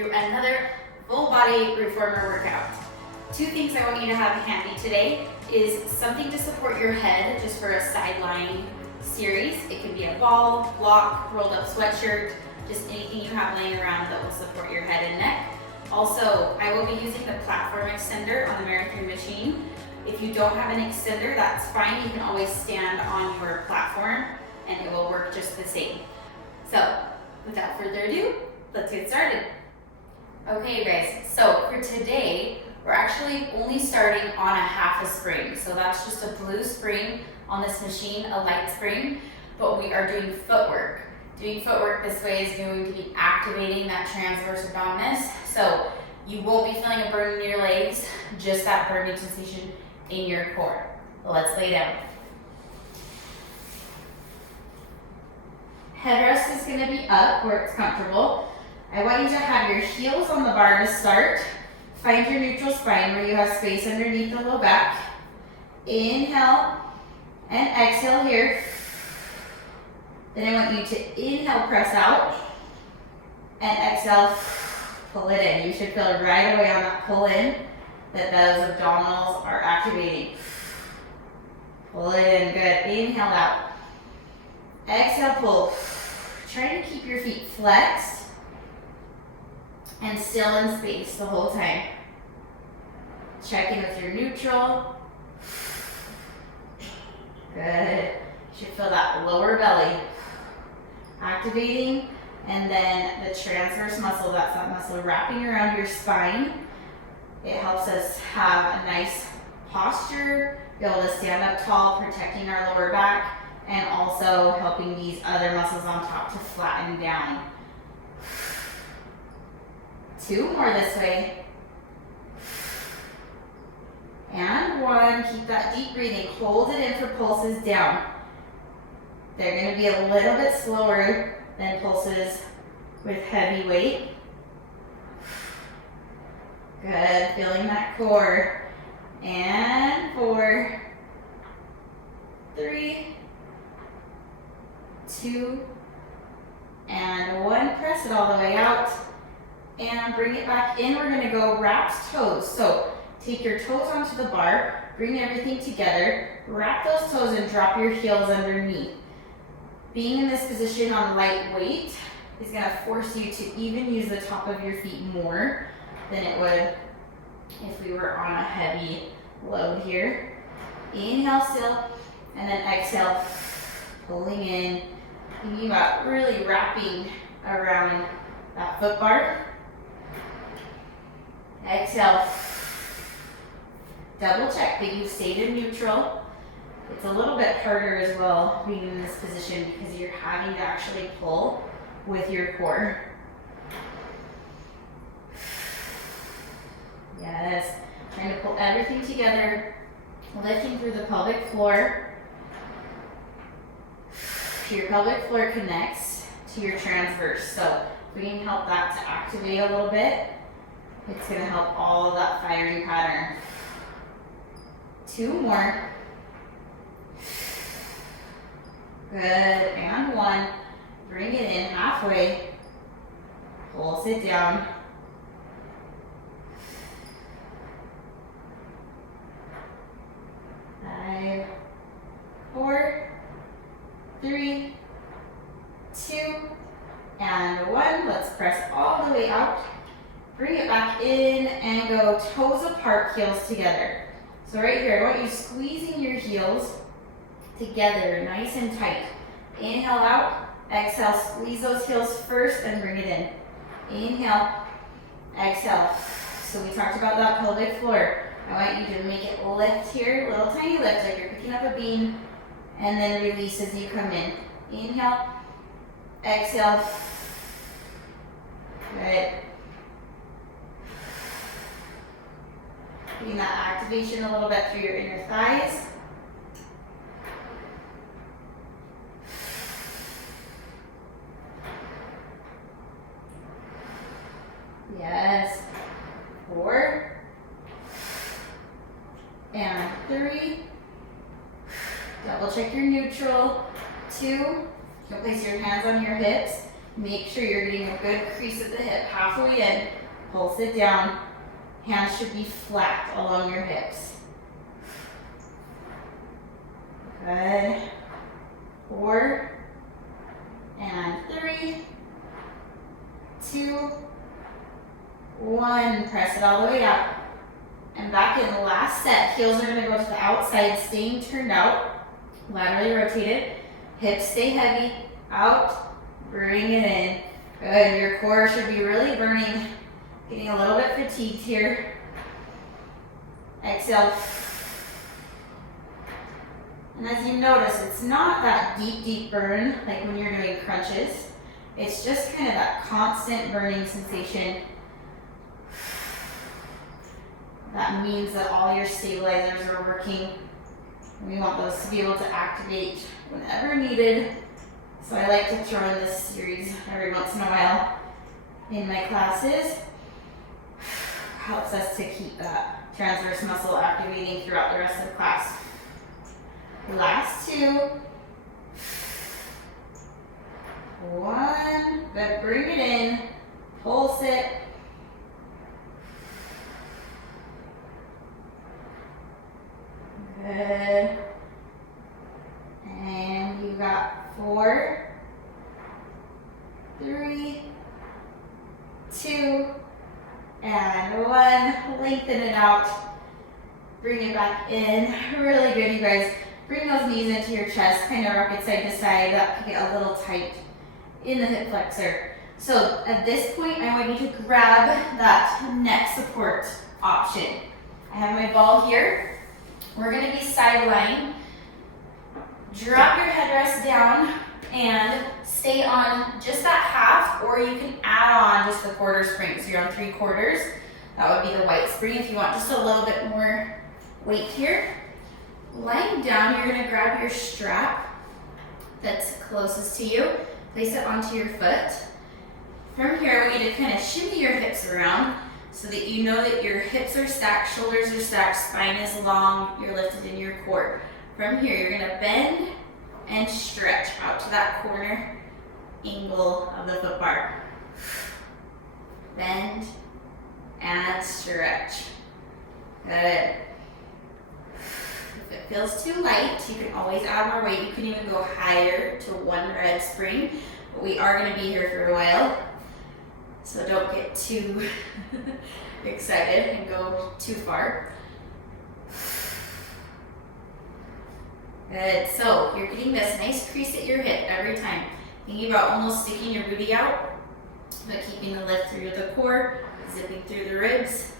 through another full body reformer workout. Two things I want you to have handy today is something to support your head just for a sideline series. It can be a ball, block, rolled up sweatshirt, just anything you have laying around that will support your head and neck. Also, I will be using the platform extender on the marathon machine. If you don't have an extender, that's fine. You can always stand on your platform and it will work just the same. So, without further ado, let's get started. Okay guys, so for today, we're actually only starting on a half a spring. So that's just a blue spring on this machine, a light spring, but we are doing footwork. Doing footwork this way is going to be activating that transverse abdominis. So you won't be feeling a burn in your legs, just that burning sensation in your core. Let's lay down. Headrest is going to be up where it's comfortable. I want you to have your heels on the bar to start. Find your neutral spine where you have space underneath the low back. Inhale and exhale here. Then I want you to inhale, press out, and exhale, pull it in. You should feel right away on that pull in that those abdominals are activating. Pull it in, good. Inhale out. Exhale, pull. Try to keep your feet flexed and still in space the whole time. Check in with your neutral. Good. You should feel that lower belly activating, and then the transverse muscle, that's that muscle wrapping around your spine. It helps us have a nice posture, be able to stand up tall, protecting our lower back, and also helping these other muscles on top to flatten down. Two more this way. And one, keep that deep breathing. Hold it in for pulses down. They're going to be a little bit slower than pulses with heavy weight. Good, feeling that core. And 4, 3, 2, and 1. Press it all the way out. And bring it back in. We're going to go wrapped toes. So take your toes onto the bar, bring everything together, wrap those toes and drop your heels underneath. Being in this position on light weight is going to force you to even use the top of your feet more than it would if we were on a heavy load here. Inhale still, and then exhale, pulling in, thinking about really wrapping around that foot bar. Exhale. Double check that you've stayed in neutral. It's a little bit harder as well being in this position because you're having to actually pull with your core. Yes, trying to pull everything together, lifting through the pelvic floor. Your pelvic floor connects to your transverse, so if we can help that to activate a little bit, it's going to help all of that firing pattern. 2 more. Good, and 1. Bring it in halfway. Pull, sit down. 5, 4, 3, 2, and 1. Let's press all the way out. Bring it back in and go toes apart, heels together. So right here, I want you squeezing your heels together, nice and tight. Inhale out, exhale, squeeze those heels first and bring it in. Inhale, exhale. So we talked about that pelvic floor. I want you to make it lift here, little tiny lift, like you're picking up a beam, and then release as you come in. Inhale, exhale. Good. Getting that activation a little bit through your inner thighs. Yes. 4, and 3. Double check your neutral. 2. You'll place your hands on your hips. Make sure you're getting a good crease at the hip, halfway in. Pulse it down. Hands should be flat along your hips. Good. 4 and 3, 2, 1. Press it all the way up. And back in the last set. Heels are going to go to the outside, staying turned out. Laterally rotated. Hips stay heavy. Out. Bring it in. Good. Your core should be really burning. Getting a little bit fatigued here. Exhale. And as you notice, it's not that deep, deep burn like when you're doing crunches. It's just kind of that constant burning sensation. That means that all your stabilizers are working. And we want those to be able to activate whenever needed. So I like to throw in this series every once in a while in my classes. Helps us to keep that transverse muscle activating throughout the rest of the class. Last 2. 1. Good. Bring it in. Pulse it. Good. And you got 4, 3, 2, and 1. Lengthen it out. Bring it back in. Really good, you guys. Bring those knees into your chest, kind of rock it side to side. That can get a little tight in the hip flexor. So at this point, I want you to grab that neck support option. I have my ball here. We're going to be sideline. Drop your headrest down and stay on just that half, or you can add on just the quarter spring. So you're on 3/4. That would be the white spring if you want just a little bit more weight here. Lying down, you're going to grab your strap that's closest to you. Place it onto your foot. From here, I want you to kind of shimmy your hips around so that you know that your hips are stacked, shoulders are stacked, spine is long, you're lifted in your core. From here, you're going to bend and stretch out to that corner angle of the foot bar. Bend and stretch. Good. If it feels too light, you can always add more weight. You can even go higher to 1 red spring, but we are going to be here for a while, so don't get too excited and go too far. Good. So you're getting this nice crease at your hip every time. Thinking about almost sticking your booty out, but keeping the lift through the core, zipping through the ribs.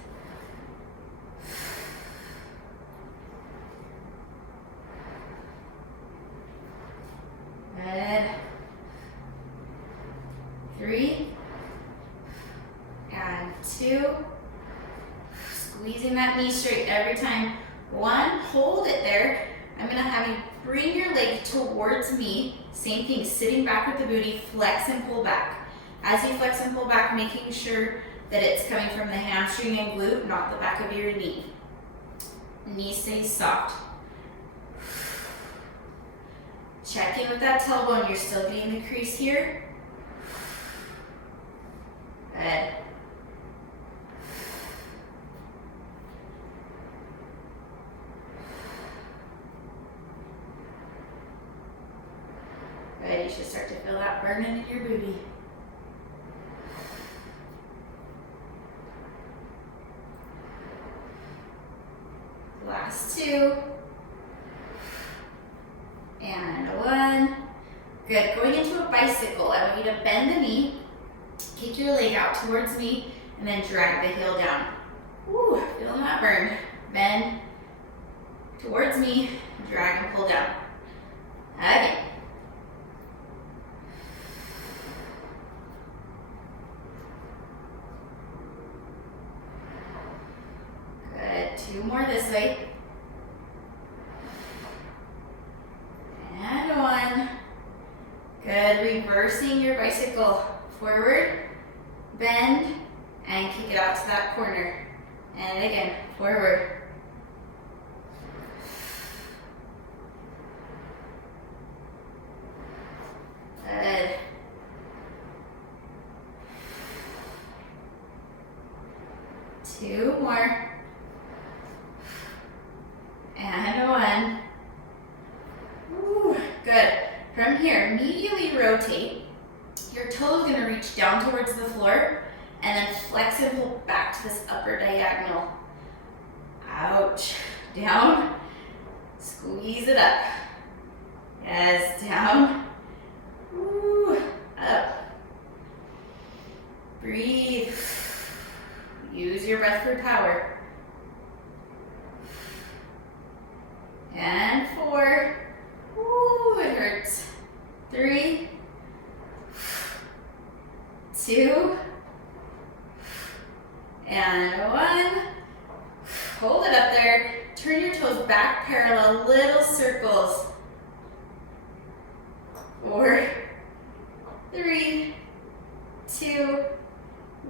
Good. 3 and 2. Squeezing that knee straight every time. 1, hold it there. I'm going to have you bring your leg towards me. Same thing, sitting back with the booty, flex and pull back. As you flex and pull back, making sure that it's coming from the hamstring and glute, not the back of your knee. Knee stays soft. Check in with that tailbone. You're still getting the crease here. Good. Good. You should start to feel that burning in your booty. Last 2. And 1. Good. Going into a bicycle, I want you to bend the knee, kick your leg out towards me, and then drag the heel down. Ooh, feeling that burn. Bend towards me, drag and pull down. Again. Good. 2 more this way. And 1. Good. Reversing your bicycle. Forward, bend, and kick it out to that corner. And again, forward. Good. Squeeze it up. Yes, down. Ooh, up. Breathe. Use your breath for power. And 4. Ooh, it hurts. 3, 2, and 1. Hold it up there. Turn your toes back parallel, little circles. 4, 3, 2,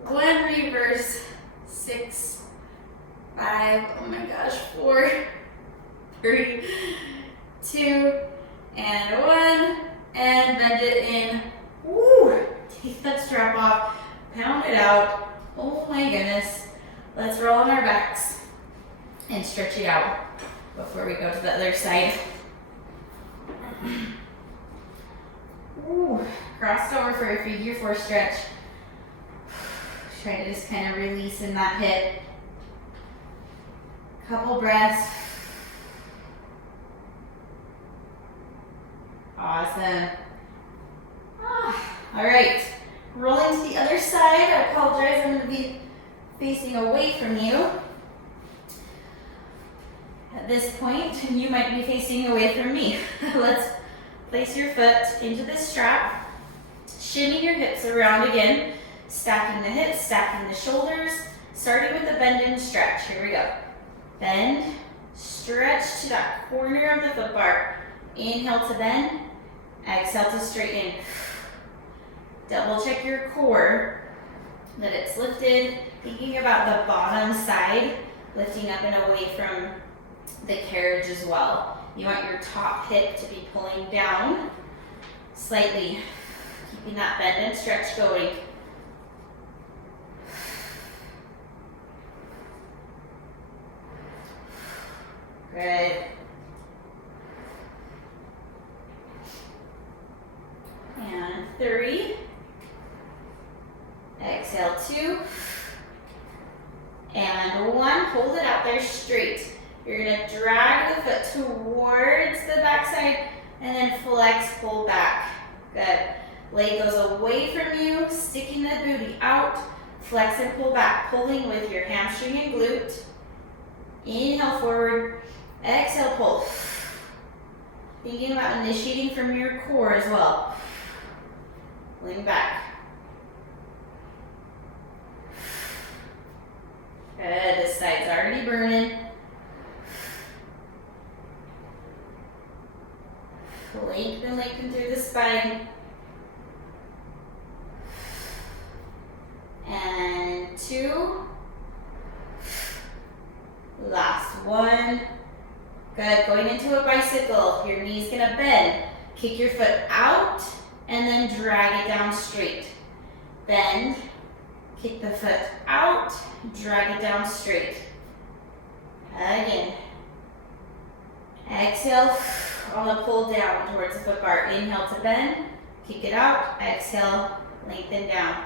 1. Reverse. 6, 5. Oh my gosh. 4, 3, 2, and 1. And bend it in. Woo! Take that strap off. Pound it out. Oh my goodness. Let's roll on our backs and stretch it out before we go to the other side. Ooh, crossed over for a figure 4 stretch. Try to just kind of release in that hip. Couple breaths. Awesome. All right, roll into the other side. I apologize, I'm going to be facing away from you at this point, and you might be facing away from me. Let's place your foot into the strap. Shimmy your hips around again, stacking the hips, stacking the shoulders, starting with the bend and stretch. Here we go. Bend, stretch to that corner of the foot bar. Inhale to bend, exhale to straighten. Double check your core, that it's lifted. Thinking about the bottom side, lifting up and away from the carriage as well. You want your top hip to be pulling down slightly, keeping that bend and stretch going. Good. And 3. Exhale, 2. And 1. Hold it out there straight. You're going to drag the foot towards the backside and then flex, pull back. Good. Leg goes away from you, sticking the booty out. Flex and pull back, pulling with your hamstring and glute. Inhale forward. Exhale, pull. Thinking about initiating from your core as well. Lean back. Good, this side's already burning. Lengthen, lengthen through the spine. And 2. Last 1. Good, going into a bicycle. Your knee's gonna bend. Kick your foot out and then drag it down straight. Bend, kick the foot out, drag it down straight. Again. Exhale on the pull down towards the foot bar. Inhale to bend, kick it out. Exhale, lengthen down.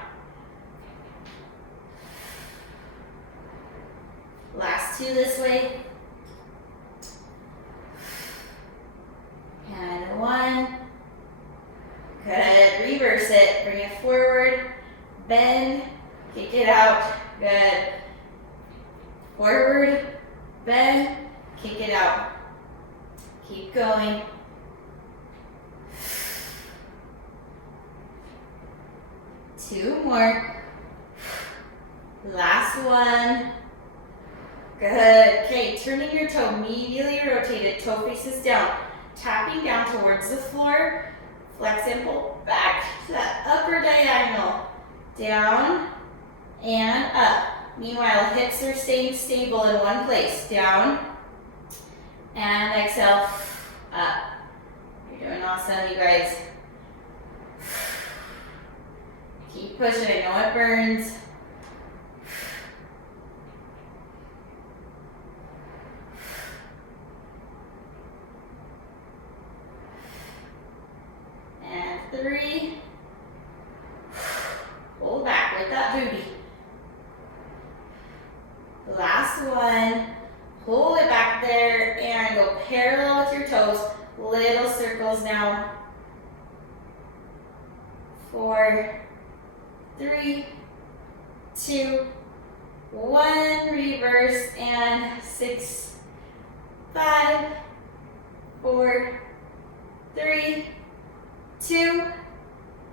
Last 2 this way. And 1. Good. Reverse it. Bring it forward. Bend. Kick it out. Good. Forward. Bend. Kick it out. Keep going. Two more. Last one. Good. Okay, turning your toe, medially rotated, toe faces down. Tapping down towards the floor. Flex and pull back to that upper diagonal. Down and up. Meanwhile, hips are staying stable in one place. Down and exhale, up. You're doing awesome, you guys. Keep pushing, I know it burns. And 3. Pull back with that booty. Last one. Pull it back there and go parallel toes, little circles now. 4, 3, 2, 1, reverse, and 6, 5, 4, 3, 2,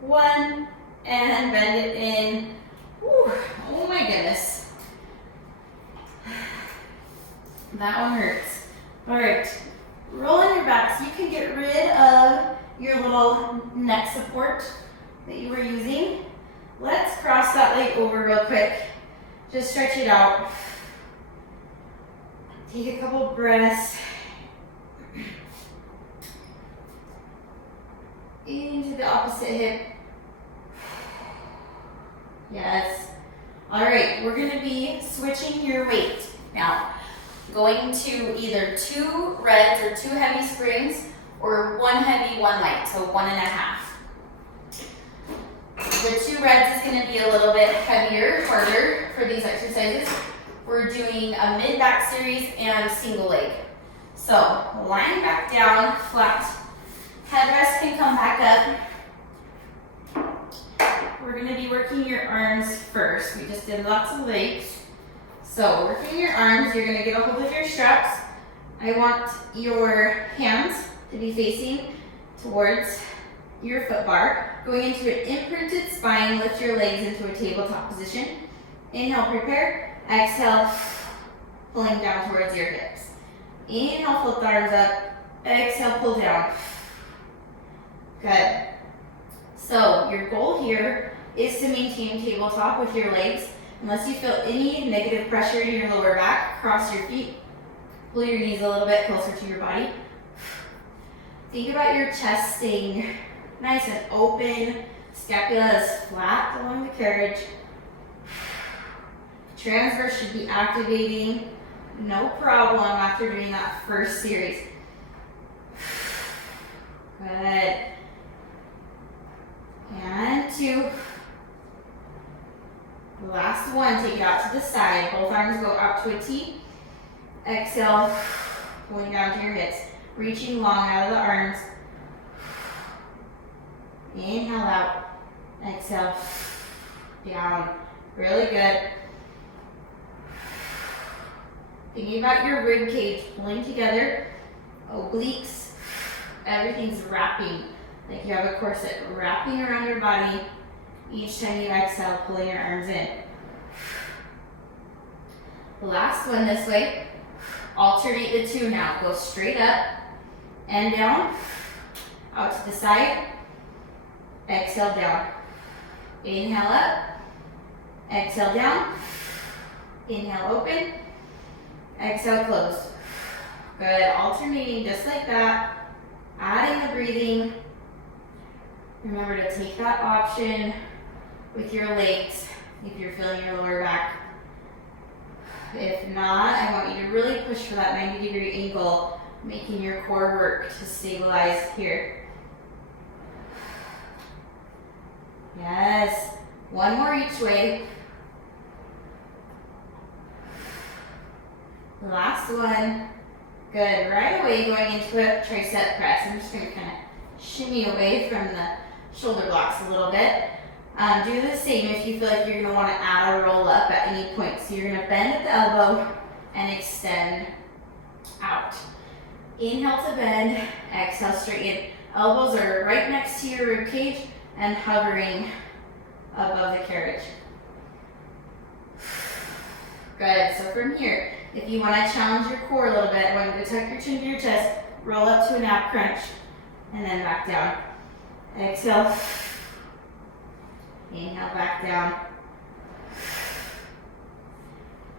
1, and bend it in. Whew. Oh my goodness. That one hurts. All right, roll on your back so you can get rid of your little neck support that you were using. Let's cross that leg over real quick. Just stretch it out. Take a couple breaths. Into the opposite hip. Yes. All right, we're gonna be switching your weight. Now, going to either 2 reds or 2 heavy springs or 1 heavy, 1 light, so 1.5. The 2 reds is gonna be a little bit heavier, harder for these exercises. We're doing a mid-back series and single leg. So, lying back down, flat. Headrest can come back up. We're gonna be working your arms first. We just did lots of legs. So working your arms, you're gonna get a hold of your straps. I want your hands to be facing towards your foot bar. Going into an imprinted spine, lift your legs into a tabletop position. Inhale, prepare. Exhale, pulling down towards your hips. Inhale, flip the arms up. Exhale, pull down. Good. So your goal here is to maintain tabletop with your legs. Unless you feel any negative pressure in your lower back, cross your feet. Pull your knees a little bit closer to your body. Think about your chest staying nice and open. Scapula is flat along the carriage. Transverse should be activating. No problem after doing that first series. Good. And 2. Last one, take it out to the side. Both arms go out to a T. Exhale, pulling down to your hips. Reaching long out of the arms. Inhale out. Exhale, down. Really good. Thinking about your rib cage pulling together. Obliques. Everything's wrapping. Like you have a corset wrapping around your body. Each time you exhale, pulling your arms in. The last one this way. Alternate the 2 now. Go straight up and down. Out to the side. Exhale down. Inhale up. Exhale down. Inhale open. Exhale close. Good. Alternating just like that. Adding the breathing. Remember to take that option with your legs if you're feeling your lower back. If not, I want you to really push for that 90-degree angle, making your core work to stabilize here. Yes. 1 more each way. Last one. Good. Right away going into a tricep press. I'm just going to kind of shimmy away from the shoulder blocks a little bit. Do the same if you feel like you're going to want to add a roll up at any point. So you're going to bend at the elbow and extend out. Inhale to bend, exhale straighten. Elbows are right next to your rib cage and hovering above the carriage. Good. So from here, if you want to challenge your core a little bit, I want you to tuck your chin to your chest, roll up to an ab crunch, and then back down. Exhale. Inhale back down.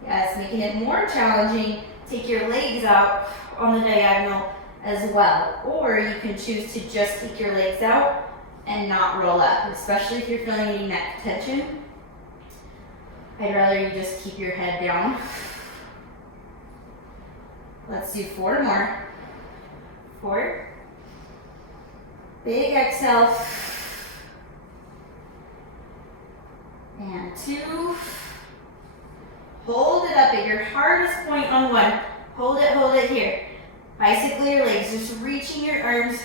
Yes, making it more challenging, take your legs out on the diagonal as well. Or you can choose to just take your legs out and not roll up, especially if you're feeling any neck tension. I'd rather you just keep your head down. Let's do 4 more. 4. Big exhale. And 2. Hold it up at your hardest point on 1. Hold it here. Bicycle your legs, just reaching your arms.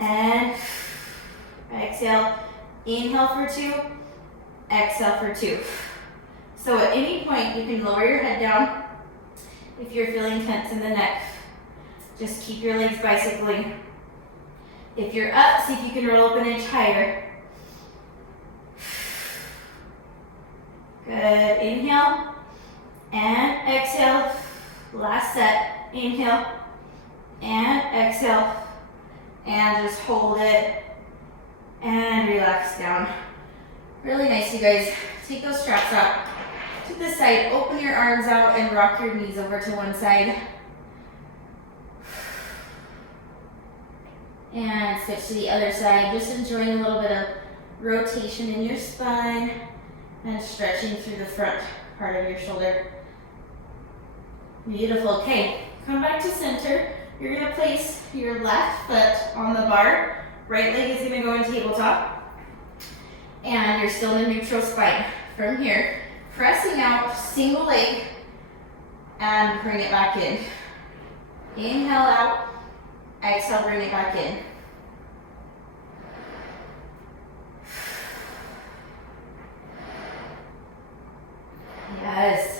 And exhale. Inhale for 2. Exhale for 2. So at any point, you can lower your head down if you're feeling tense in the neck. Just keep your legs bicycling. If you're up, see if you can roll up an inch higher. Good. Inhale and exhale. Last set. Inhale and exhale. And just hold it and relax down. Really nice, you guys. Take those straps out to the side. Open your arms out and rock your knees over to one side. And switch to the other side. Just enjoying a little bit of rotation in your spine and stretching through the front part of your shoulder. Beautiful. Okay, come back to center. You're going to place your left foot on the bar. Right leg is going to go in tabletop. And you're still in a neutral spine. From here, pressing out, single leg, and bring it back in. Inhale out, exhale, bring it back in. Yes.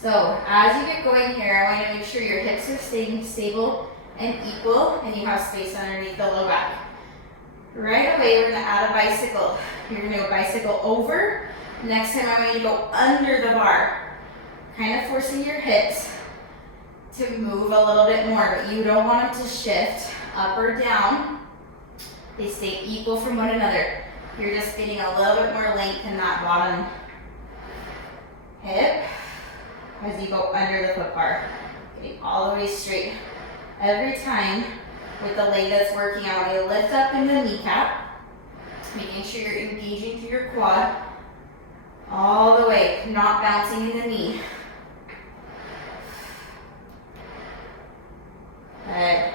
So as you get going here, I want you to make sure your hips are staying stable and equal, and you have space underneath the low back. Right away, we're going to add a bicycle. You're going to go bicycle over. Next time, I want you to go under the bar, kind of forcing your hips to move a little bit more, but you don't want them to shift up or down. They stay equal from one another. You're just getting a little bit more length in that bottom hip as you go under the foot bar. Getting all the way straight. Every time with the leg that's working, I want you to lift up in the kneecap, making sure you're engaging through your quad all the way, not bouncing in the knee. Good.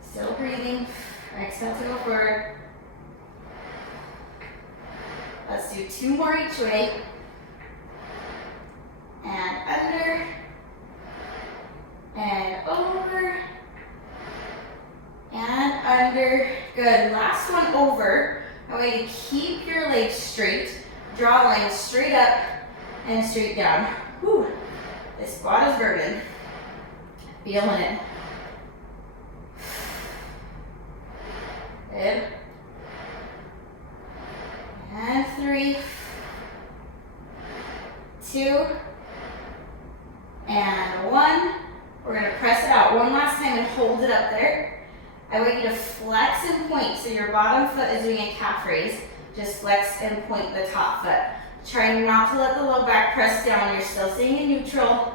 Still breathing. Exhale to go forward. Let's do 2 more each way. And under. And over. And under. Good. Last one over. I want you to keep your legs straight. Draw a line straight up and straight down. Whew. This squat is burning. Feeling it. Good. And 3, 2, and 1. We're going to press it out one last time and hold it up there. I want you to flex and point. So your bottom foot is doing a calf raise. Just flex and point the top foot. Trying not to let the low back press down. You're still staying in neutral.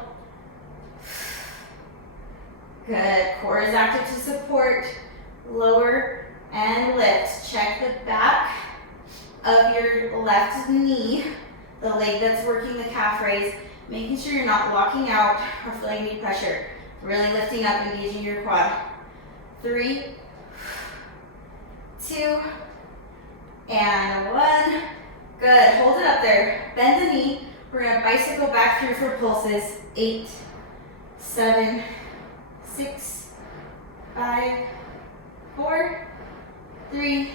Good. Core is active to support. Lower and lift. Check the back of your left knee, the leg that's working the calf raise, making sure you're not locking out or feeling knee pressure. Really lifting up, engaging your quad. 3, 2, and 1. Good. Hold it up there. Bend the knee. We're going to bicycle back through for pulses. 8, 7, 6, 5, 4, 3,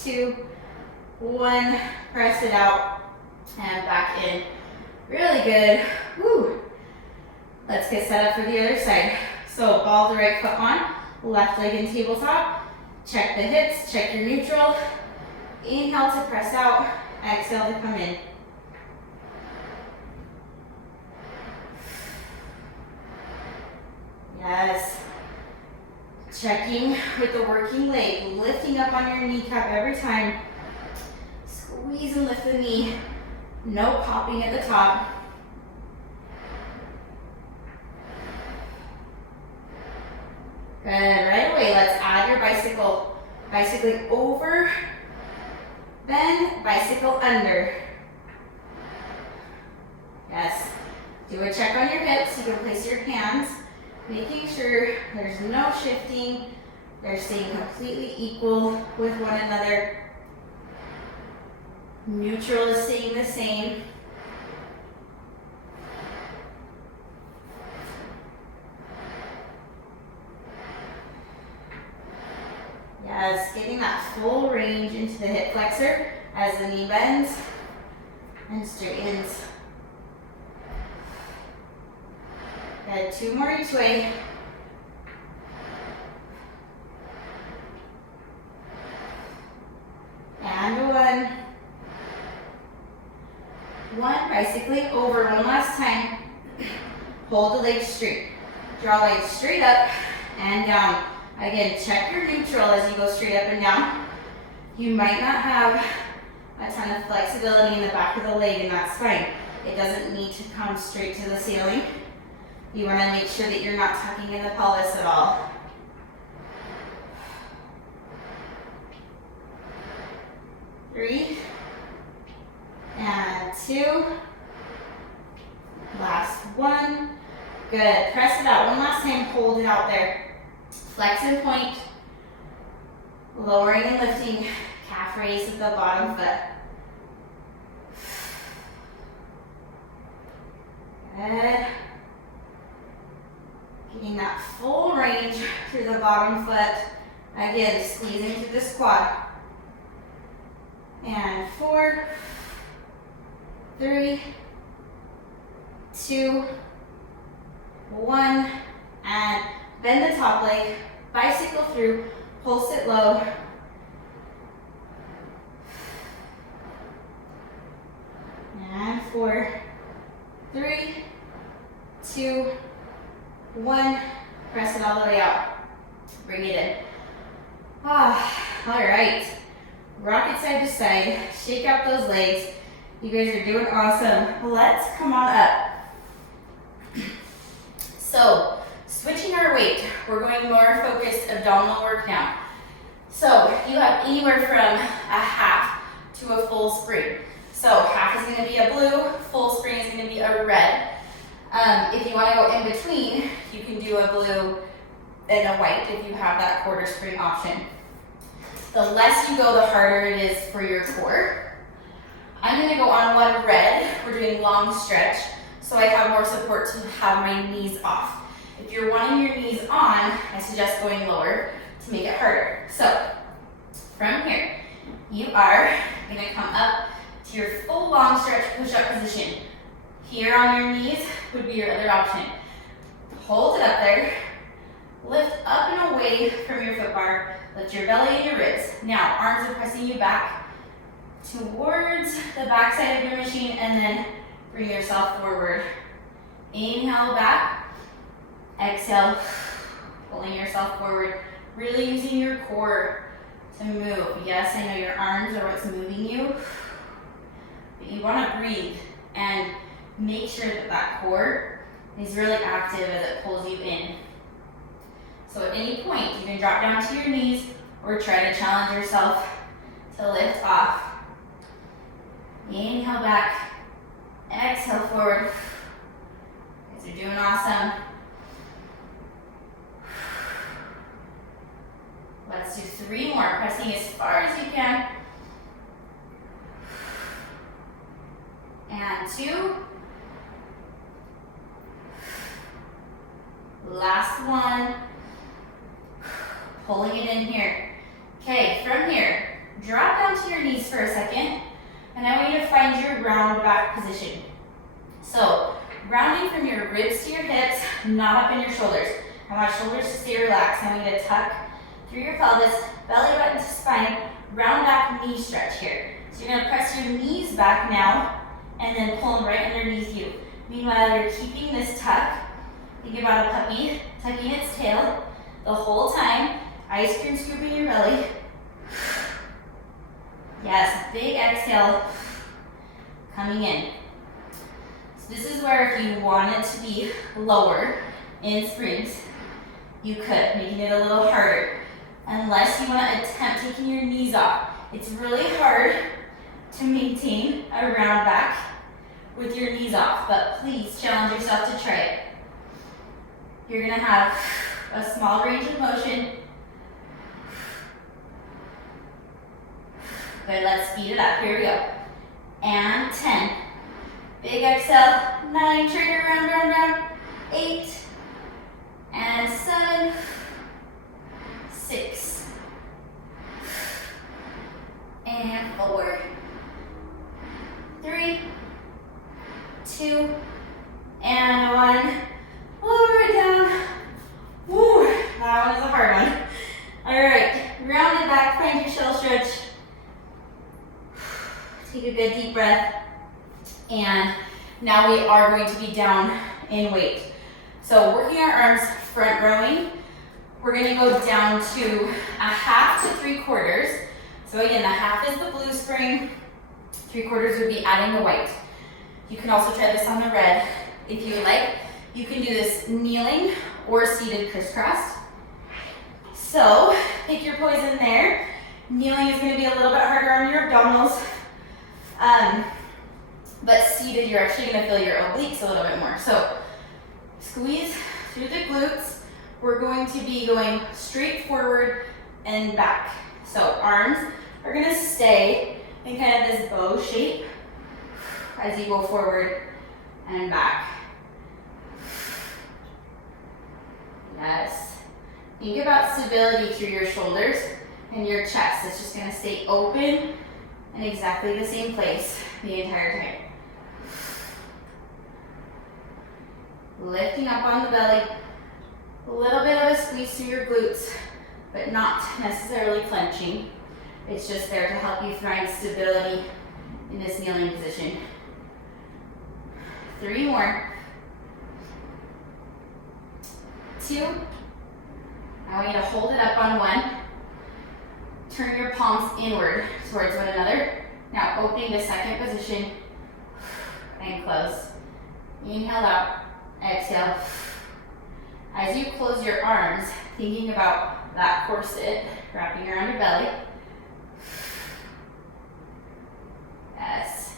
2, 1. Press it out and back in. Really good. Woo. Let's get set up for the other side. So ball the right foot on, left leg in tabletop. Check the hips, check your neutral. Inhale to press out, exhale to come in. Yes. Checking with the working leg, lifting up on your kneecap every time. Squeeze and lift the knee. No popping at the top. Good. Right away, let's add your bicycle. Bicycling over, bend, bicycle under. Yes. Do a check on your hips. You can place your hands, making sure there's no shifting. They're staying completely equal with one another. Neutral is staying the same. as getting that full range into the hip flexor as the knee bends and straightens. Good, 2 more each way. And 1. 1, bicycling over one last time. Hold the legs straight. Draw legs straight up and down. Again, check your neutral as you go straight up and down. You might not have a ton of flexibility in the back of the leg, and that's fine. It doesn't need to come straight to the ceiling. You want to make sure that you're not tucking in the pelvis at all. Three, and 2. Last 1. Good. Press it out. One last time. Hold it out there. Flex and point. Lowering and lifting. Calf raise with the bottom foot. Good. Getting that full range through the bottom foot. Again, squeezing through the squat. And 4, 3, 2, 1, and bend the top leg, bicycle through, pulse it low. And 4, 3, 2, 1, press it all the way out. Bring it in. All right. Rock it side to side, shake out those legs. You guys are doing awesome. Let's come on up. So, switching our weight, we're going more focused abdominal work now. So, you have anywhere from a half to a full spring. So, half is going to be a blue, full spring is going to be a red. If you want to go in between, you can do a blue and a white if you have that quarter spring option. The less you go, the harder it is for your core. I'm going to go on one red. We're doing long stretch, so I have more support to have my knees off. If you're wanting your knees on, I suggest going lower to make it harder. So, from here, you are going to come up to your full long stretch push-up position. Here on your knees would be your other option. Hold it up there. Lift up and away from your foot bar. Lift your belly and your ribs. Now, arms are pressing you back towards the back side of your machine, and then bring yourself forward. Inhale back. Exhale, pulling yourself forward. Really using your core to move. Yes, I know your arms are what's moving you, but you want to breathe and make sure that that core is really active as it pulls you in. So at any point, you can drop down to your knees or try to challenge yourself to lift off. Inhale back, exhale forward. You guys are doing awesome. Let's do 3 more, pressing as far as you can. And 2. Last one. Pulling it in here. Okay, from here, drop down to your knees for a second, and I want you to find your round back position. So, rounding from your ribs to your hips, not up in your shoulders. I want shoulders to stay relaxed. I want you to tuck through your pelvis, belly button to spine, round back knee stretch here. So you're gonna press your knees back now, and then pull them right underneath you. Meanwhile, you're keeping this tuck. Think about a puppy tucking its tail the whole time. Ice cream scoop in your belly. Yes, big exhale coming in. So this is where if you wanted to be lower in springs, you could, making it a little harder. Unless you want to attempt taking your knees off. It's really hard to maintain a round back with your knees off, but please challenge yourself to try it. You're gonna have a small range of motion. Good, let's speed it up. Here we go. And 10. Big exhale. 9, turn it around, round, round. 8. And 7. 6. are going to be down in weight. So working our arms, front rowing, we're gonna go down to a half to 3/4. So again, the half is the blue spring, 3/4 would be adding the white. You can also try this on the red if you would like. You can do this kneeling or seated crisscross. So pick your poison there. Kneeling is gonna be a little bit harder on your abdominals. But seated, you're actually gonna feel your obliques a little bit more. So squeeze through the glutes. We're going to be going straight forward and back. So arms are gonna stay in kind of this bow shape as you go forward and back. Yes. Think about stability through your shoulders and your chest. It's just gonna stay open in exactly the same place the entire time. Lifting up on the belly, a little bit of a squeeze through your glutes, but not necessarily clenching. It's just there to help you find stability in this kneeling position. 3 more. 2. I want you to hold it up on 1. Turn your palms inward towards one another. Now opening the second position and close. Inhale out. Exhale. As you close your arms, thinking about that corset wrapping around your belly. Yes.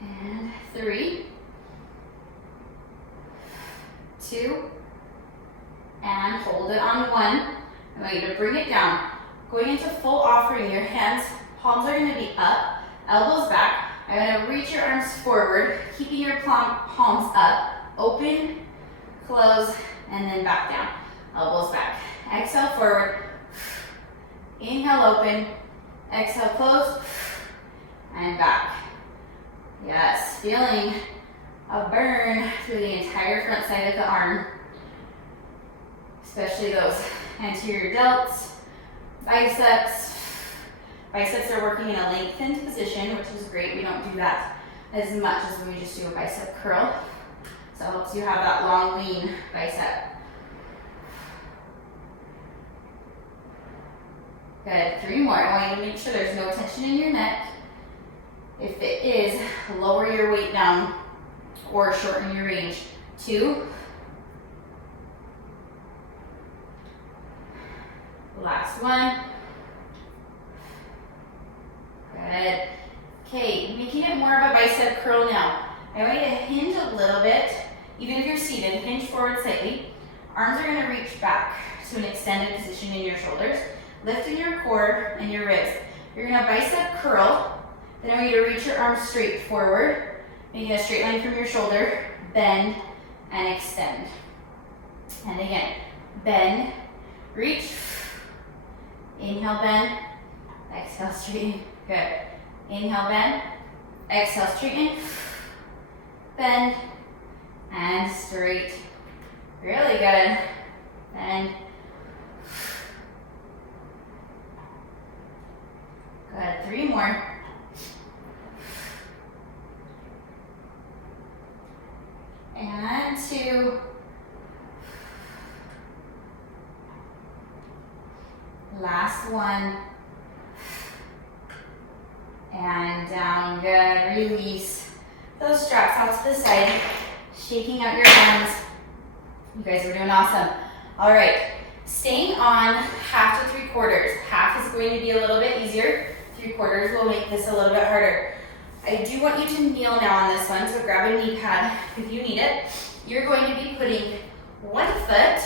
And 3, 2, and hold it on 1. I want you to bring it down. Going into full offering, your hands, palms are going to be up, elbows back. I'm going to reach your arms forward, keeping your palms up, open, close, and then back down. Elbows back. Exhale forward. Inhale, open. Exhale, close, and back. Yes, feeling a burn through the entire front side of the arm, especially those anterior delts, biceps. Biceps are working in a lengthened position, which is great. We don't do that as much as when we just do a bicep curl. So it helps you have that long, lean bicep. Good, 3 more. I want you to make sure there's no tension in your neck. If it is, lower your weight down or shorten your range. 2. Last one. Good. Okay, making it more of a bicep curl now. I want you to hinge a little bit, even if you're seated, hinge forward slightly. Arms are going to reach back to an extended position in your shoulders, lifting your core and your ribs. You're going to bicep curl. Then I want you to reach your arms straight forward, making a straight line from your shoulder, bend, and extend. And again, bend, reach, inhale, bend, exhale, straighten. Good. Inhale, bend, exhale, straighten, bend, and straight. Really good. Bend. Good. 3 more. And 2. Last one. And down. Good. Release those straps out to the side. Shaking out your hands. You guys are doing awesome. All right. Staying on half to 3/4. Half is going to be a little bit easier. 3/4 will make this a little bit harder. I do want you to kneel now on this one, so grab a knee pad if you need it. You're going to be putting one foot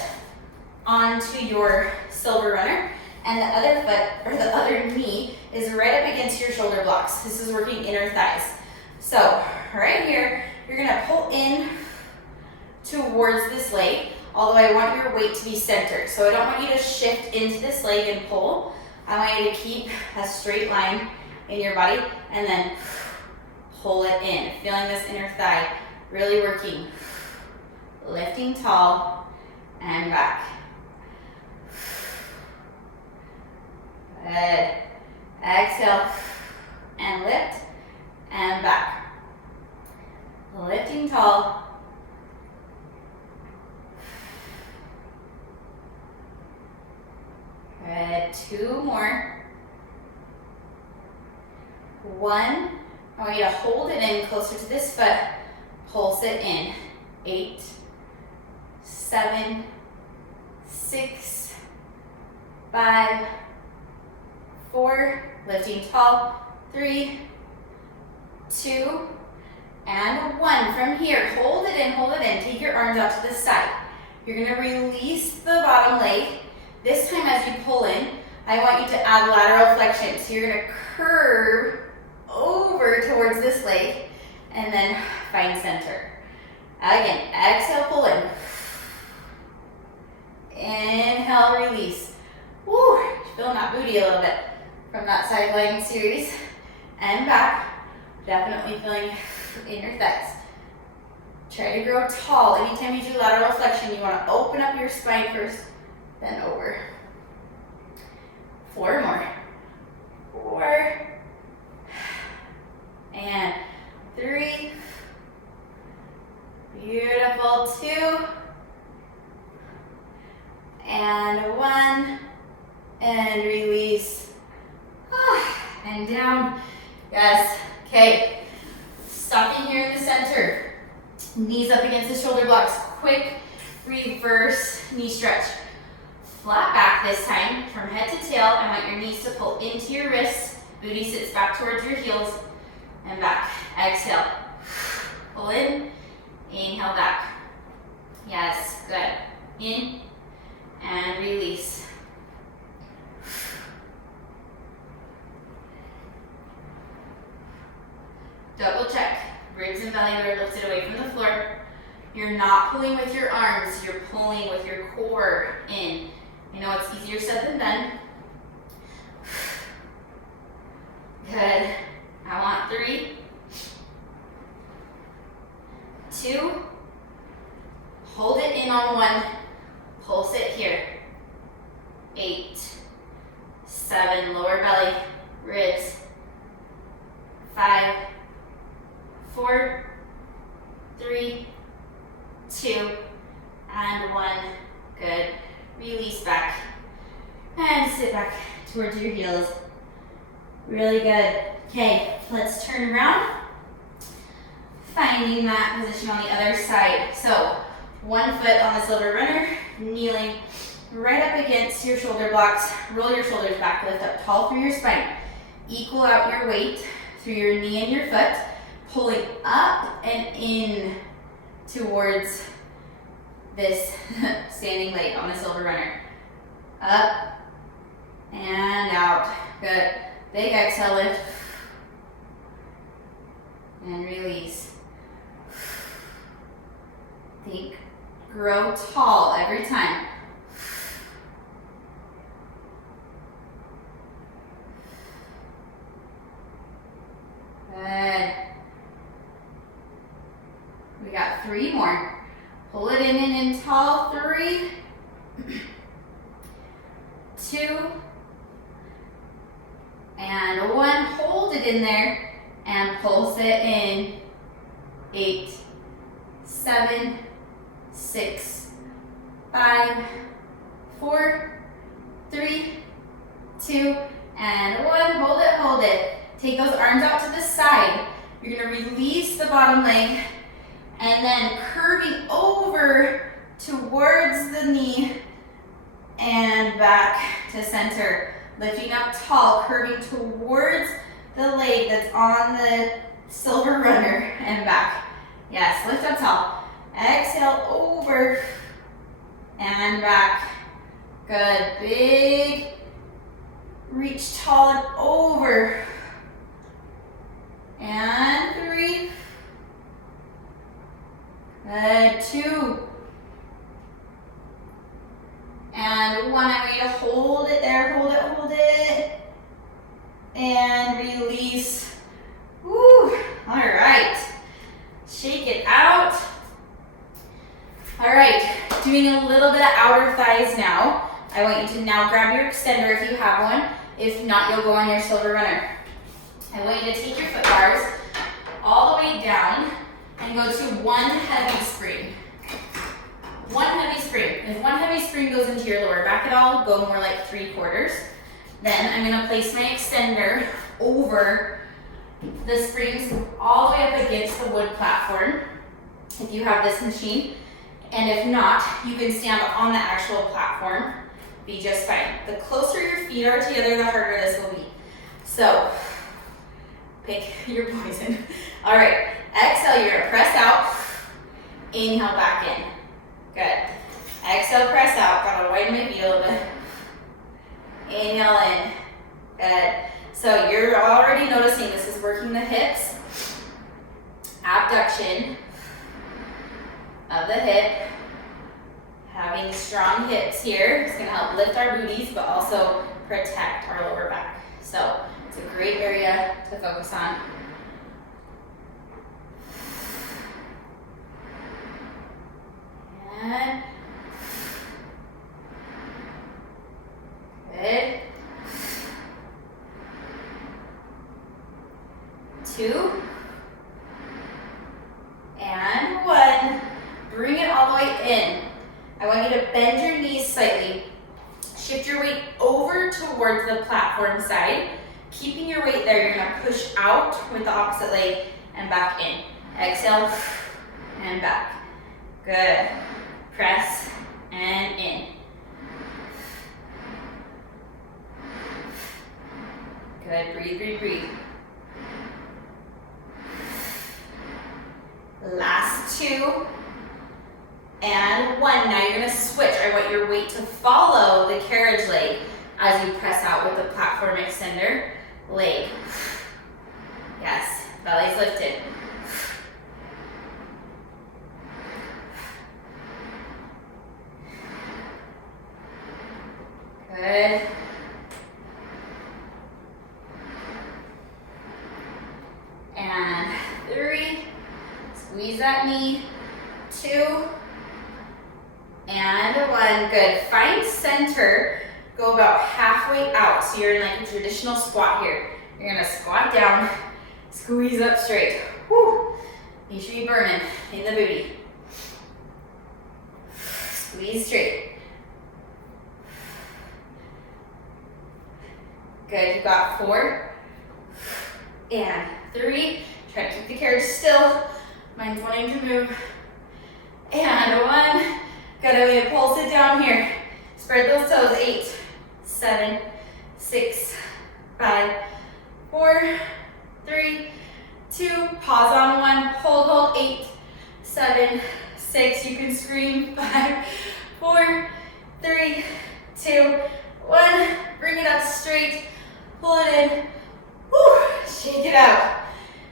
onto your silver runner, and the other foot, or the other knee, is right up against your shoulder blocks. This is working inner thighs. So right here, you're gonna pull in towards this leg, although I want your weight to be centered. So I don't want you to shift into this leg and pull. I want you to keep a straight line in your body and then pull it in. Feeling this inner thigh really working. Lifting tall and back. Good. Exhale, and lift, and back. Lifting tall. Good, 2 more. 1, I want you to hold it in closer to this foot, pulse it in. 8, 7, 6, 5, 4, lifting tall, 3, 2, and 1. From here, hold it in, take your arms out to the side. You're gonna release the bottom leg. This time as you pull in, I want you to add lateral flexion. So you're gonna curve over towards this leg and then find center. Again, exhale, pull in. Inhale, release. Woo, feeling that booty a little bit from that sideline series. And back, definitely feeling in your thighs. Try to grow tall. Anytime you do lateral flexion, you wanna open up your spine first, then over. 4 more. 4. And 3. Beautiful. 2. And 1. And release. And down. Yes. Okay. Stopping here in the center. Knees up against the shoulder blocks. Quick reverse knee stretch. Flat back this time, from head to tail. I want your knees to pull into your wrists. Booty sits back towards your heels and back. Exhale. Pull in. Inhale back. Yes, good. In and release. Double check. Ribs and belly are lifted away from the floor. You're not pulling with your arms, you're pulling with your core in. I know it's easier said than done. Good. I want 3, 2, hold it in on 1, pulse it here. 8, 7, lower belly, ribs. 5, 4, 3, 2, and 1. Good. Release back. And sit back towards your heels. Really good. Okay, let's turn around. Finding that position on the other side. So, 1 foot on the silver runner, kneeling right up against your shoulder blocks. Roll your shoulders back, lift up tall through your spine. Equal out your weight through your knee and your foot, pulling up and in towards this standing leg on the silver runner. Up and out. Good. Big exhale, lift. And release. Think, grow tall every time. Good. We got 3 more. Pull it in and in tall. 3, 2, and 1. Hold it in there and pulse it in. 8, 7, 6, 5, 4, 3, 2, and 1. Hold it, hold it. Take those arms out to the side. You're gonna release the bottom leg and then curving over towards the knee and back to center. Lifting up tall, curving towards the leg that's on the silver runner and back. Yes, lift up tall. Exhale over and back. Good, big reach tall and over. And 3. Good, 2. And 1, I want you to hold it there, hold it. And release. Woo, all right. Shake it out. All right, doing a little bit of outer thighs now. I want you to now grab your extender if you have one, If not, you'll go on your silver runner. I want you to take your foot bars all the way down and go to one heavy spring. One heavy spring. If one heavy spring goes into your lower back at all, go more like 3/4. Then I'm gonna place my extender over the springs all the way up against the wood platform, if you have this machine. And if not, you can stand on the actual platform, be just fine. The closer your feet are together, the harder this will be. So, pick your poison. All right, exhale, you're gonna press out, inhale back in. Good. Exhale, press out, gotta widen my feet a little bit. Inhale in. Good. So you're already noticing this is working the hips, abduction of the hip, having strong hips here. It's gonna help lift our booties, but also protect our lower back. So it's a great area to focus on. And good. 2 and 1. Bring it all the way in. I want you to bend your knees slightly. Shift your weight over towards the platform side. Keeping your weight there, you're gonna push out with the opposite leg and back in. Exhale and back. Good. Press and in. Good. Breathe, breathe, breathe. Last 2 and 1. Now you're gonna switch. I want your weight to follow the carriage leg as you press out with the platform extender leg. Yes, belly's lifted. Good. And 3. Squeeze that knee. 2 and 1. Good. Find center. Go about halfway out. So you're in like a traditional squat here. You're gonna squat down, squeeze up straight. Whew. You should be burning in the booty. Squeeze straight. Good. You got 4 and 3. Try to keep the carriage still. Mine's wanting to move. And 1. Good. I'm gonna pulse it down here. Spread those toes. 8, 7, 6, 5, 4, 3, 2. Pause on 1. Hold. 8, 7, 6. You can scream. 5, 4, 3, 2, 1. Bring it up straight. Pull it in. Woo. Shake it out.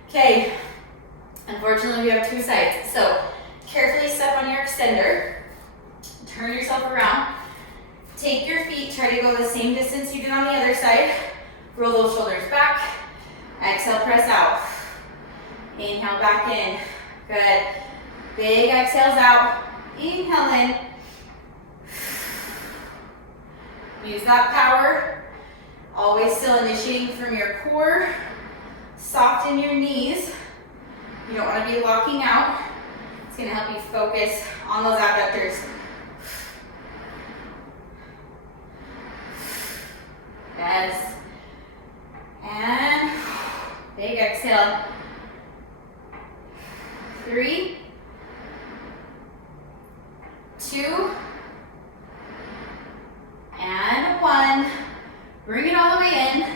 Okay. Unfortunately, we have 2 sides. So carefully step on your extender. Turn yourself around. Take your feet. Try to go the same distance you did on the other side. Roll those shoulders back. Exhale, press out. Inhale back in. Good. Big exhales out. Inhale in. Use that power. Always still initiating from your core. Soften your knees. You don't want to be locking out. It's going to help you focus on those abductors. Yes. And big exhale. 3, 2, and 1. Bring it all the way in.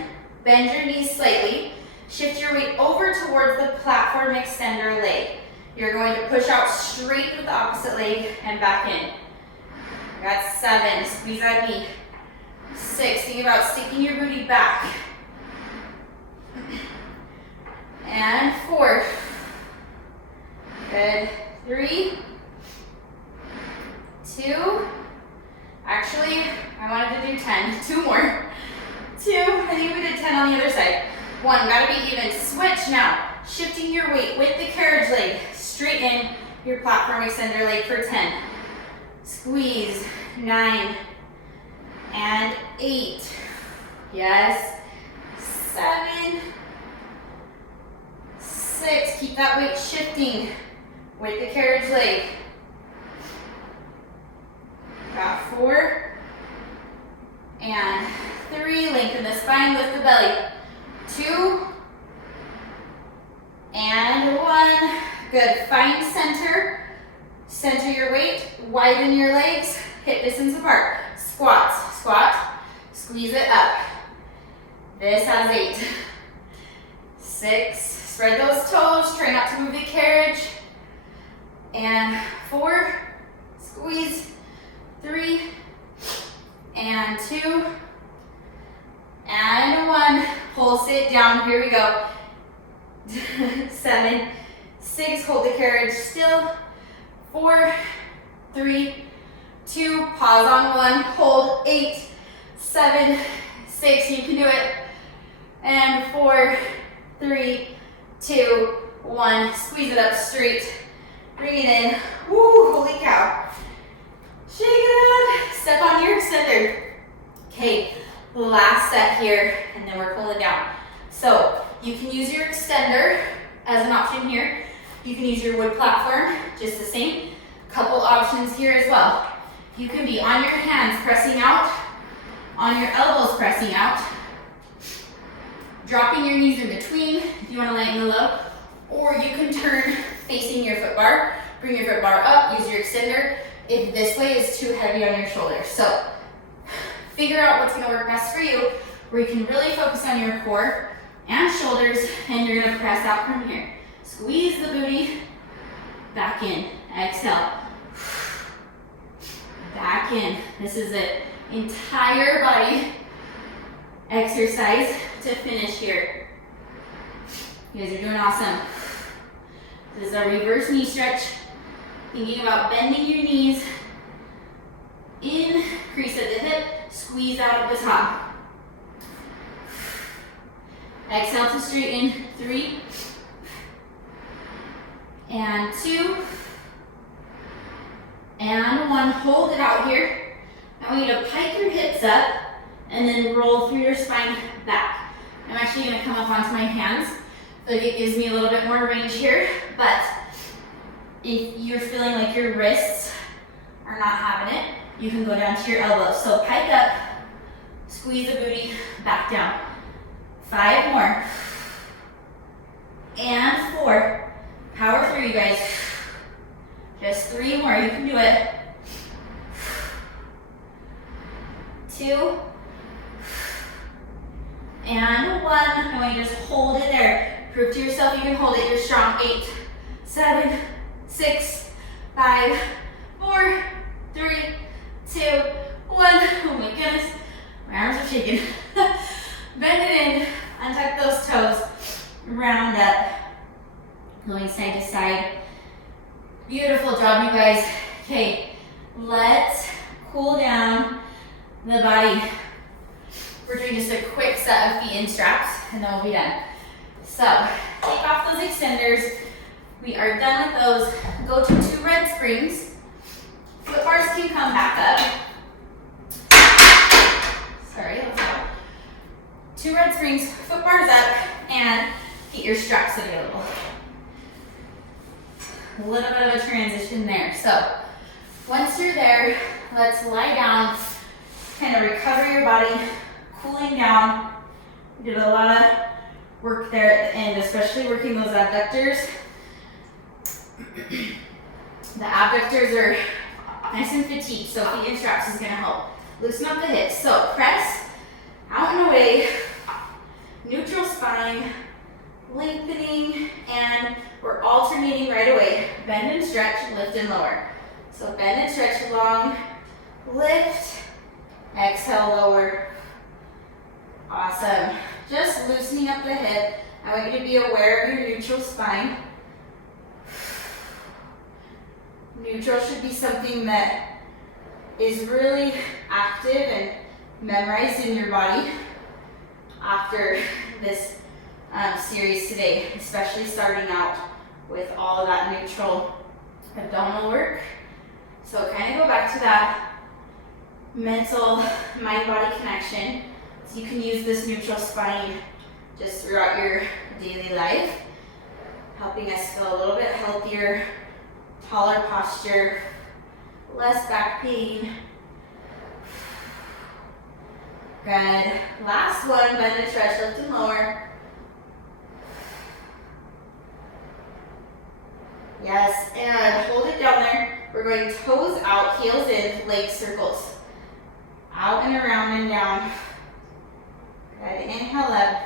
Bend your knees slightly. Shift your weight over towards the platform extender leg. You're going to push out straight with the opposite leg and back in. That's 7. Squeeze that knee. 6. Think about sticking your booty back. And 4. Good. 3, 2. Actually, I wanted to do 10. 2 more. 2. I think we did 10 on the other side. 1. Gotta be even. Switch now. Shifting your weight with the carriage leg. Straighten your platform extender leg for 10. Squeeze. 9 and 8. Yes. 7, 6. Keep that weight shifting with the carriage leg. Got 4 and 3. Lengthen the spine, lift the belly. 2 and 1. Good. Find center. Center your weight. Widen your legs. Hip distance apart. Squats. Squat. Squeeze it up. This has 8. 6. Spread those toes. Try not to move the carriage. And 4. Squeeze. 3 and 2 and 1. Pulse it down. Here we go. 7, 6. Hold the carriage still. 4, 3, 2. Pause on 1. Hold. 8, 7, 6. You can do it. And 4, 3, 2, 1. Squeeze it up straight. Bring it in. Woo! Holy cow. Shake it up. Step on your extender. Okay, last set here, and then we're pulling down. So you can use your extender as an option here. You can use your wood platform, just the same. Couple options here as well. You can be on your hands pressing out, on your elbows pressing out, dropping your knees in between if you want to lighten the load, or you can turn facing your foot bar, bring your foot bar up, use your extender if this way is too heavy on your shoulders. So figure out what's going to work best for you, where you can really focus on your core and shoulders, and you're going to press out from here. Squeeze the booty, back in, exhale, back in. This is an entire body exercise to finish here. You guys are doing awesome. This is a reverse knee stretch. Thinking about bending your knees, increase at the hip, squeeze out at the top. Exhale to straighten. 3 and 2 and 1. Hold it out here. I want you to pike your hips up and then roll through your spine back. I'm actually going to come up onto my hands. I feel like it gives me a little bit more range here, but if you're feeling like your wrists are not having it, you can go down to your elbows. So pike up, squeeze the booty back down. 5 more. And 4. Power through, you guys. Just 3 more. You can do it. 2. And 1. I want you to just hold it there. Prove to yourself you can hold it. You're strong. 8, 7, 6, 5, 4, 3, 2, 1. Oh my goodness. My arms are shaking. Bend it in. Untuck those toes. Round up. Going side to side. Beautiful job, you guys. Okay, let's cool down the body. We're doing just a quick set of feet in straps, and then we'll be done. So, take off those extenders. We are done with those. Go to 2 red springs. Foot bars can come back up. Sorry, let's go. 2 red springs, foot bars up, and get your straps available. A little bit of a transition there. So, once you're there, let's lie down, kind of recover your body, cooling down. We did a lot of work there at the end, especially working those abductors. The abductors are nice and fatigued, so feet in straps is going to help. Loosen up the hips. So press out and away, neutral spine, lengthening, and we're alternating right away. Bend and stretch, lift and lower. So bend and stretch, long, lift, exhale, lower. Awesome. Just loosening up the hip. I want you to be aware of your neutral spine. Neutral should be something that is really active and memorized in your body after this series today, especially starting out with all of that neutral abdominal work. So kind of go back to that mental mind-body connection. So So you can use this neutral spine just throughout your daily life, helping us feel a little bit healthier, taller posture, less back pain. Good. Last one, bend and stretch, lift and lower. Yes, and hold it down there. We're going toes out, heels in, leg circles. Out and around and down. Good. Inhale up.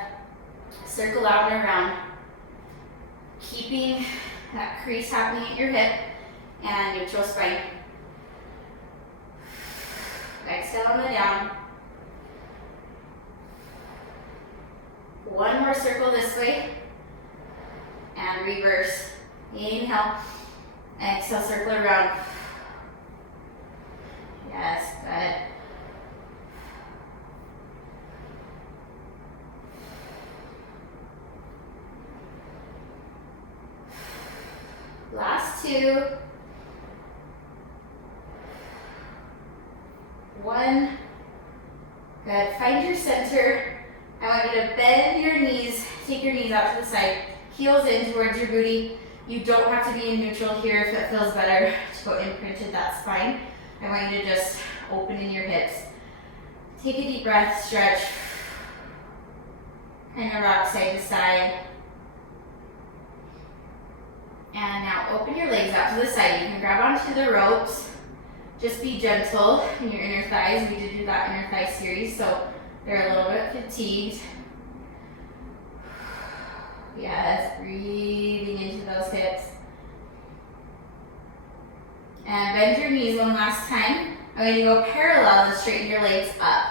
Circle out and around. Keeping that crease happening at your hip and neutral spine. Exhale on the down. One more circle this way. And reverse. Inhale. Exhale, circle around. Yes, good. Last two. One. Good. Find your center. I want you to bend your knees. Take your knees out to the side. Heels in towards your booty. You don't have to be in neutral here if it feels better to go imprinted, that's fine. I want you to just open in your hips. Take a deep breath, stretch. Kind of rock side to side. And now open your legs out to the side. You can grab onto the ropes. Just be gentle in your inner thighs. We did do that inner thigh series, so they're a little bit fatigued. Yes, breathing into those hips. And bend your knees one last time. I'm going to go parallel and straighten your legs up.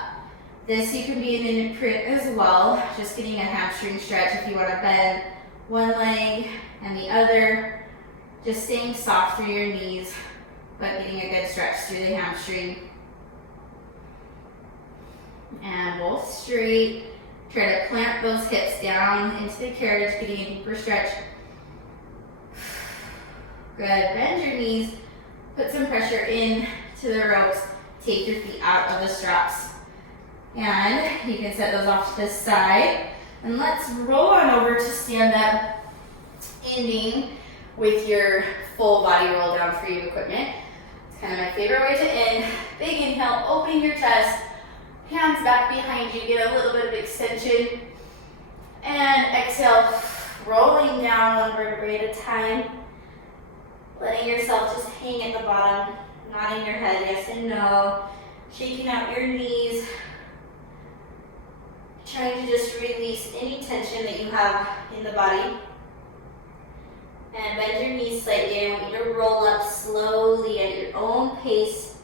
This you can be in an imprint as well, just getting a hamstring stretch if you want to bend one leg and the other. Just staying soft through your knees, but getting a good stretch through the hamstring. And both straight. Try to plant those hips down into the carriage, getting a deeper stretch. Good. Bend your knees. Put some pressure in to the ropes. Take your feet out of the straps. And you can set those off to the side. And let's roll on over to stand up, ending with your full body roll down for you equipment. It's kind of my favorite way to end. Big inhale, opening your chest. Hands back behind you, get a little bit of extension. And exhale, rolling down one vertebrae at a time. Letting yourself just hang at the bottom, nodding your head yes and no. Shaking out your knees. Trying to just release any tension that you have in the body. And bend your knees slightly. I want you to roll up slowly at your own pace.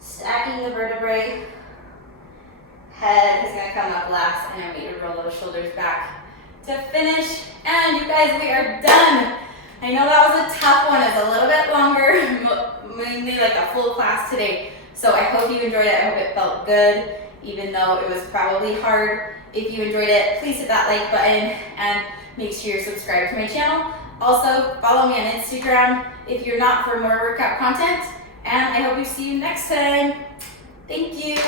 Stacking the vertebrae. Head is going to come up last, and I want you to roll those shoulders back to finish. And you guys, we are done. I know that was a tough one. It's a little bit longer, mainly like a full class today. So I hope you enjoyed it. I hope it felt good, even though it was probably hard. If you enjoyed it, please hit that like button and make sure you're subscribed to my channel. Also, follow me on Instagram if you're not for more workout content. And I hope we see you next time. Thank you.